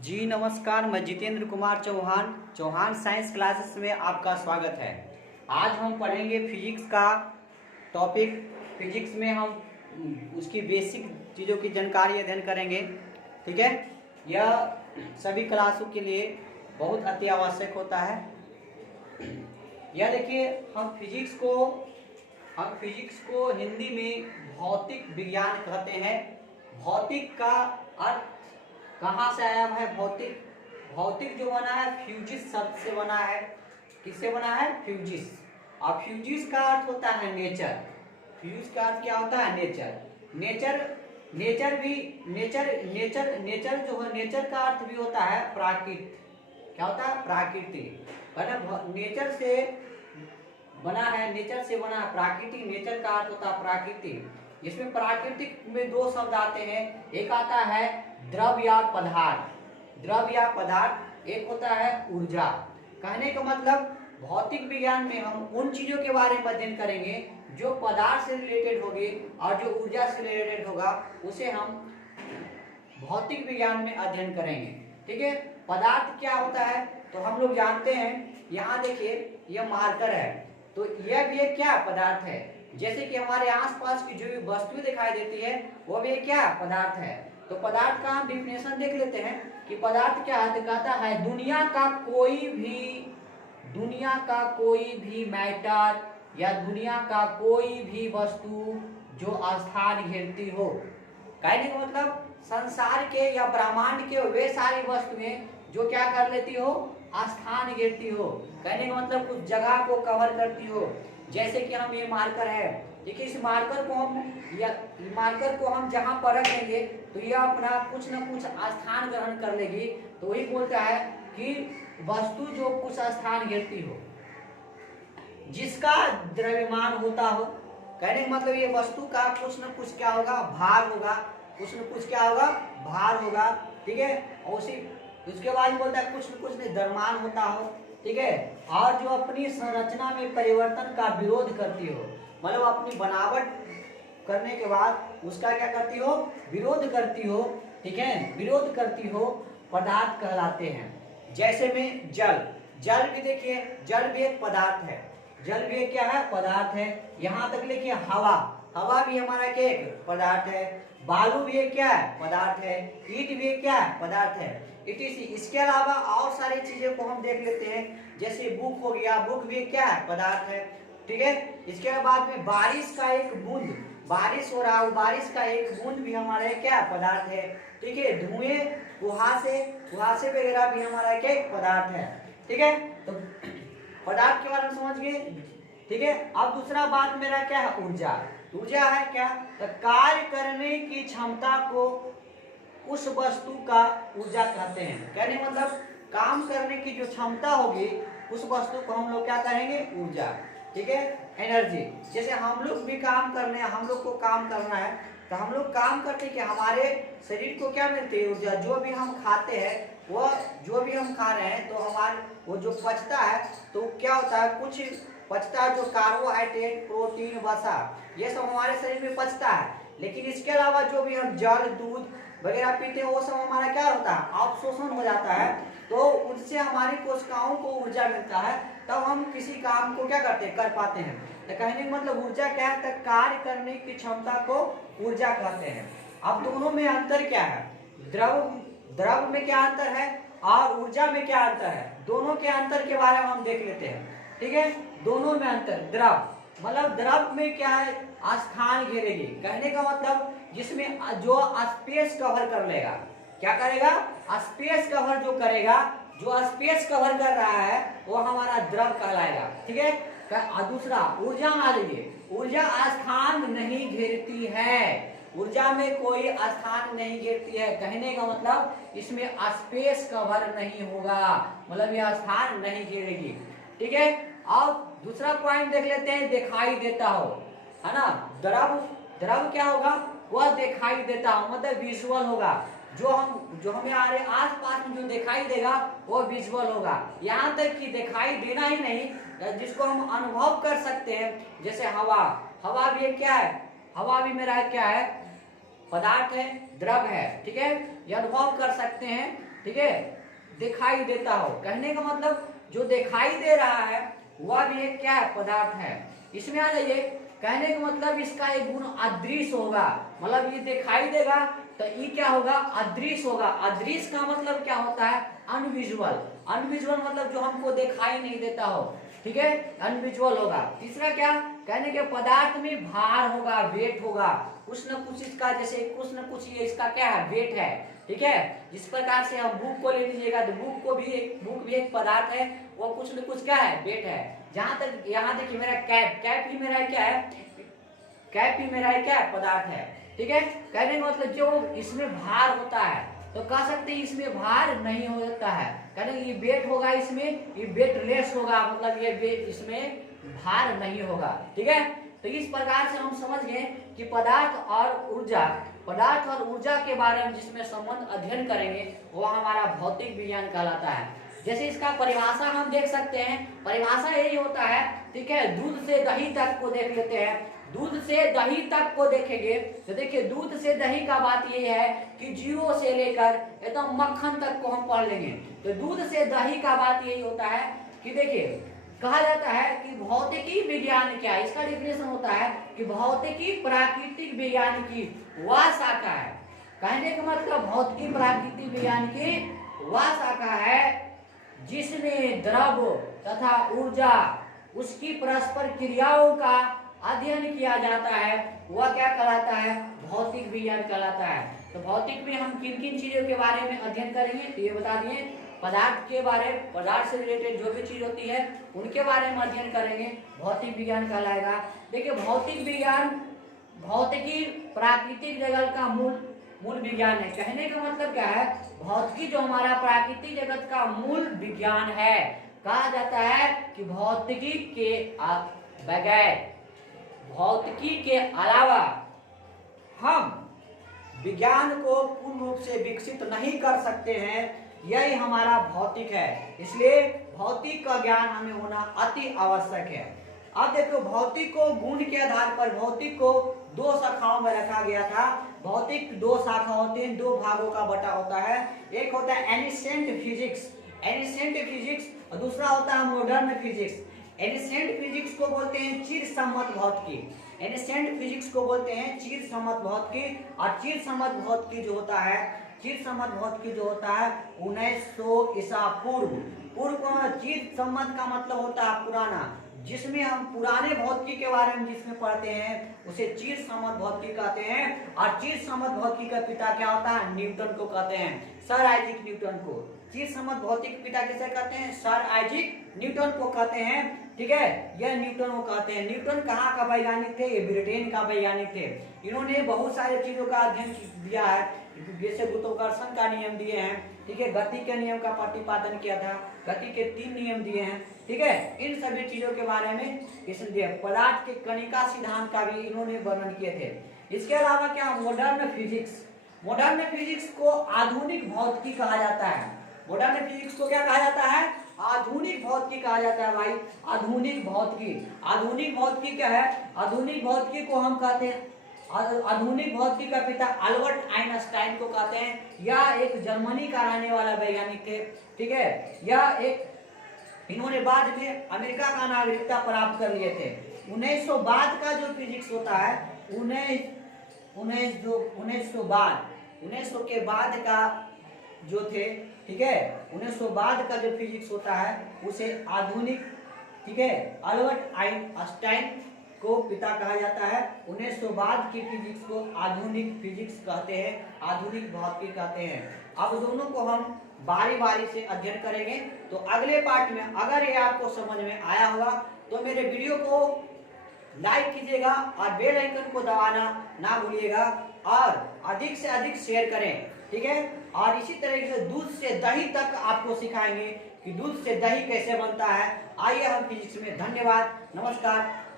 जी नमस्कार, मैं Jitendra Kumar Chauhan Chauhan science classes में आपका स्वागत है। आज हम पढ़ेंगे फिजिक्स का टॉपिक। फिजिक्स में हम उसकी बेसिक चीज़ों की जानकारी अध्ययन करेंगे। ठीक है, यह सभी क्लासों के लिए बहुत अति आवश्यक होता है। यह देखिए, हम फिजिक्स को हिंदी में भौतिक विज्ञान कहते हैं। भौतिक का अर्थ कहाँ से आया है? भौतिक जो बना है फ्यूजिस शब्द से बना है। किससे बना है? फ्यूजिस। और फ्यूजिस का अर्थ होता है नेचर। फ्यूजिस का अर्थ क्या होता है? नेचर जो है, नेचर का अर्थ भी होता है प्राकृत। क्या होता है? प्राकृति। नेचर से बना है, नेचर से बना है प्राकृतिक। नेचर का अर्थ होता है प्राकृतिक, जिसमें प्राकृतिक में दो शब्द आते हैं। एक आता है द्रव या पदार्थ, एक होता है ऊर्जा। कहने का मतलब भौतिक विज्ञान में हम उन चीजों के बारे में अध्ययन करेंगे जो पदार्थ से रिलेटेड होगी, और जो ऊर्जा से रिलेटेड होगा उसे हम भौतिक विज्ञान में अध्ययन करेंगे। ठीक है, पदार्थ क्या होता है तो हम लोग जानते हैं। यहाँ देखिए, यह मार्कर है, तो यह भी एक क्या पदार्थ है। जैसे कि हमारे आसपास की जो भी वस्तुएं दिखाई देती है वो भी एक क्या पदार्थ है। तो पदार्थ का हम डिफिनेशन देख लेते हैं कि पदार्थ क्या है। तो कहता है दुनिया का कोई भी मैटर या दुनिया का कोई भी वस्तु जो स्थान घेरती हो। कहने का मतलब संसार के या ब्रह्मांड के वे सारी वस्तुएं जो क्या कर लेती हो? स्थान घेरती हो। कहने का मतलब कुछ जगह को कवर करती हो। जैसे कि हम ये मार्कर है, देखिए इस मार्कर को हम जहां पर रख देंगे तो यह अपना कुछ न कुछ स्थान ग्रहण कर लेगी। तो वही बोलता है कि वस्तु जो कुछ स्थान घेरती हो, जिसका द्रव्यमान होता हो। कहने का मतलब ये वस्तु का कुछ न कुछ क्या होगा? भार होगा। कुछ न कुछ क्या होगा? भार होगा। ठीक है, और उसके बाद बोलता है कुछ न कुछ में द्रव्यमान होता हो। ठीक है, और जो अपनी संरचना में परिवर्तन का विरोध करती हो, मतलब अपनी बनावट करने के बाद उसका क्या करती हो? विरोध करती हो। ठीक है, विरोध करती हो पदार्थ कहलाते हैं। जैसे में जल भी देखिए, जल भी एक पदार्थ है। जल भी एक क्या है? पदार्थ है। यहाँ तक लिखिए हवा भी हमारा क्या एक पदार्थ है। बालू भी एक क्या है? पदार्थ है। ईंट भी एक क्या है? पदार्थ है। इसके अलावा और सारी चीजें को हम देख लेते हैं। जैसे बुक हो गया, बुक भी क्या है? पदार्थ है। ठीक है, इसके बाद में बारिश का एक बूंद, बारिश हो रहा है, बारिश का एक बूंद भी हमारा क्या पदार्थ है। ठीक है, धुएं, कुहासे वगैरह भी हमारा क्या एक पदार्थ है। ठीक है, तो पदार्थ के बारे में समझ गए। ठीक है, अब दूसरा बात मेरा क्या है? ऊर्जा है क्या? तो कार्य करने की क्षमता को उस वस्तु का ऊर्जा कहते हैं। कहने मतलब काम करने की जो क्षमता होगी उस वस्तु को हम लोग क्या करेंगे? ऊर्जा। ठीक है, एनर्जी। जैसे हम लोग भी काम करने, हम लोग को काम करना है तो हम लोग काम करते कि हमारे शरीर को क्या मिलती है? ऊर्जा। जो भी हम खाते हैं, वह जो भी हम खा रहे हैं तो हमारे वो जो पचता है तो क्या होता है? कुछ पचता है जो कार्बोहाइड्रेट, प्रोटीन, वसा, ये सब हमारे शरीर में पचता है। लेकिन इसके अलावा जो भी हम जल, दूध वगैरह पीते हैं वो सब हमारा क्या होता है? अवशोषण हो जाता है। तो उनसे हमारी कोशिकाओं को ऊर्जा मिलता है, तब हम किसी काम को क्या करते हैं? कर पाते हैं। तो कहने का मतलब ऊर्जा क्या है? तो कार्य करने की क्षमता को ऊर्जा कहते हैं। अब दोनों में अंतर क्या है? द्रव में क्या अंतर है और ऊर्जा में क्या अंतर है? दोनों के अंतर के बारे में हम देख लेते हैं। ठीक है, दोनों में अंतर। द्रव में क्या है? स्थान घेरेगी। कहने का मतलब जिसमें जो स्पेस कवर कर लेगा। क्या करेगा? स्पेस कवर जो करेगा, जो स्पेस कवर कर रहा है वो हमारा द्रव कहलाएगा। ठीक है, दूसरा ऊर्जा मान लीजिए, ऊर्जा स्थान नहीं घेरती है। ऊर्जा में कोई स्थान नहीं घेरती है। कहने का मतलब इसमें स्पेस कवर नहीं होगा, मतलब यह स्थान नहीं घेरेगी। ठीक है, और दूसरा पॉइंट देख लेते हैं, दिखाई देता हो, है ना। द्रव क्या होगा? वह दिखाई देता हो, मतलब विजुअल होगा। जो हमें आस पास में जो दिखाई देगा वो विजुअल होगा। यहाँ तक कि दिखाई देना ही नहीं, जिसको हम अनुभव कर सकते हैं। जैसे हवा भी क्या है? हवा भी मेरा क्या है? पदार्थ है, द्रव है। ठीक है, ये अनुभव कर सकते हैं। ठीक है, दिखाई देता हो। कहने का मतलब जो दिखाई दे रहा है वह भी एक क्या है, पदार्थ है। इसमें आ जाइए, कहने का मतलब इसका एक गुण अदृश्य होगा, मतलब ये दिखाई देगा तो ये क्या होगा, अदृश्य होगा। अदृश्य का मतलब क्या होता है, अनविजुअल। अनविजुअल मतलब जो हमको दिखाई नहीं देता हो, ठीक है, अनविजुअल होगा। तीसरा क्या, कहने के पदार्थ में भार होगा, वेट होगा, कुछ न कुछ इसका, जैसे कुछ न कुछ ये इसका क्या है, वेट है, ठीक है। जिस प्रकार से हम बुक को ले लीजिएगा तो बुक भी एक पदार्थ है, वो कुछ न कुछ क्या है, वेट है। जहां तक यहाँ देखिए मेरा कैप ही मेरा क्या है, कैप ही मेरा क्या है, पदार्थ है, ठीक है। कहने का मतलब जो इसमें भार होता है तो कह सकते हैं इसमें भार नहीं होता है, कहने ये वेट होगा, इसमें ये वेटलेस होगा, मतलब ये इसमें भार नहीं होगा, ठीक है। तो इस प्रकार से हम समझ गए कि पदार्थ और ऊर्जा के बारे में जिसमें संबंध अध्ययन करेंगे वो हमारा भौतिक विज्ञान कहलाता है। जैसे इसका परिभाषा हम देख सकते हैं, परिभाषा यही होता है, ठीक है। दूध से दही तक को देख लेते हैं, दूध से दही तक को देखेंगे तो देखिए दूध से दही का बात ये है कि जीरो से लेकर एकदम मक्खन तक को हम पढ़ लेंगे। तो दूध से दही का बात यही होता है कि देखिए कहा जाता है कि भौतिकी विज्ञान क्या है, इसका डिफिनेशन होता है कि भौतिकी प्राकृतिक विज्ञान की वह शाखा है। कहने का मतलब भौतिकी प्राकृतिक विज्ञान की वह शाखा है जिसमें द्रव तथा ऊर्जा उसकी परस्पर क्रियाओं का अध्ययन किया जाता है, वह क्या कहलाता है, भौतिक विज्ञान कहलाता है। तो भौतिक में हम किन किन चीजों के बारे में अध्ययन करेंगे, तो ये बता दिए, पदार्थ के बारे, पदार्थ से रिलेटेड जो भी चीज होती है उनके बारे में अध्ययन करेंगे, भौतिक विज्ञान कहलाएगा। देखिए भौतिक विज्ञान भौतिकी प्राकृतिक जगत का मूल विज्ञान है। कहने का मतलब क्या है, भौतिकी जो हमारा प्राकृतिक जगत का मूल विज्ञान है, कहा जाता है कि भौतिकी के बगैर, भौतिकी के अलावा हम विज्ञान को पूर्ण रूप से विकसित नहीं कर सकते हैं, यही हमारा भौतिक है। इसलिए भौतिक का ज्ञान हमें होना अति आवश्यक है। अब देखो भौतिक को गुण के आधार पर भौतिक को दो शाखाओं में रखा गया था। भौतिक दो शाखा होते हैं, दो भागों का बटा होता है। एक होता है एनिसेंट फिजिक्स और दूसरा होता है मॉडर्न फिजिक्स। एनिसेंट फिजिक्स को बोलते हैं चिर सम्मत भौतिकी, एनिसेंट फिजिक्स को बोलते हैं चिर सम्मत भौतिकी। और चिर सम्मत भौतिकी जो होता है, चिर सम्मत भौतिकी जो होता है 1900 ईसा पूर्व चिर सम्मत का मतलब होता है पुराना, जिसमें हम पुराने भौतिकी के बारे में जिसमें पढ़ते हैं उसे चिर सम्मत भौतिकी कहते हैं। और चिर सम्मत भौतिकी का पिता क्या होता है, न्यूटन को कहते हैं, सर आइजैक न्यूटन को। चिर सम्मत भौतिक पिता किसे कहते हैं, सर आइजैक न्यूटन को कहते हैं, ठीक है। यह न्यूटन को कहते हैं। न्यूटन कहाँ का वैज्ञानिक थे, ये ब्रिटेन का वैज्ञानिक थे। इन्होंने बहुत सारे चीजों का अध्ययन दिया है, जैसे गुरुत्वाकर्षण का नियम दिए हैं, ठीक है, गति के नियम का प्रतिपादन किया था, गति के 3 नियम दिए हैं, ठीक है। इन सभी चीजों के बारे में इसने पदार्थ के कणिका सिद्धांत का भी इन्होंने वर्णन किए थे। इसके अलावा क्या, मॉडर्न फिजिक्स को आधुनिक भौतिकी कहा जाता है। मॉडर्न फिजिक्स को क्या कहा जाता है, आधुनिक भौतिकी कहा जाता है भाई, आधुनिक भौतिकी क्या है, आधुनिक भौतिकी को हम कहते हैं, आधुनिक भौतिकी का पिता अल्बर्ट आइंस्टाइन को कहते हैं। यह एक जर्मनी का रहने वाला वैज्ञानिक थे, ठीक है। इन्होंने बाद में अमेरिका का नागरिकता प्राप्त कर लिए थे। 1900 बाद का जो फिजिक्स होता है, 1900 के बाद का जो थे, ठीक है, 1900 बाद का जो फिजिक्स होता है उसे आधुनिक, ठीक है, अल्बर्ट आइंस्टाइन को पिता कहा जाता है। 1900 बाद की फिजिक्स को आधुनिक फिजिक्स कहते हैं, आधुनिक भौतिकी कहते हैं। अब दोनों को हम बारी बारी से अध्ययन करेंगे। तो अगले पार्ट में अगर ये आपको समझ में आया होगा तो मेरे वीडियो को लाइक कीजिएगा और बेल आइकन को दबाना ना भूलिएगा और अधिक से अधिक शेयर करें, ठीक है। और इसी तरीके से दूध से दही तक आपको सिखाएंगे कि दूध से दही कैसे बनता है। आइए हम फिजिक्स में, धन्यवाद, नमस्कार।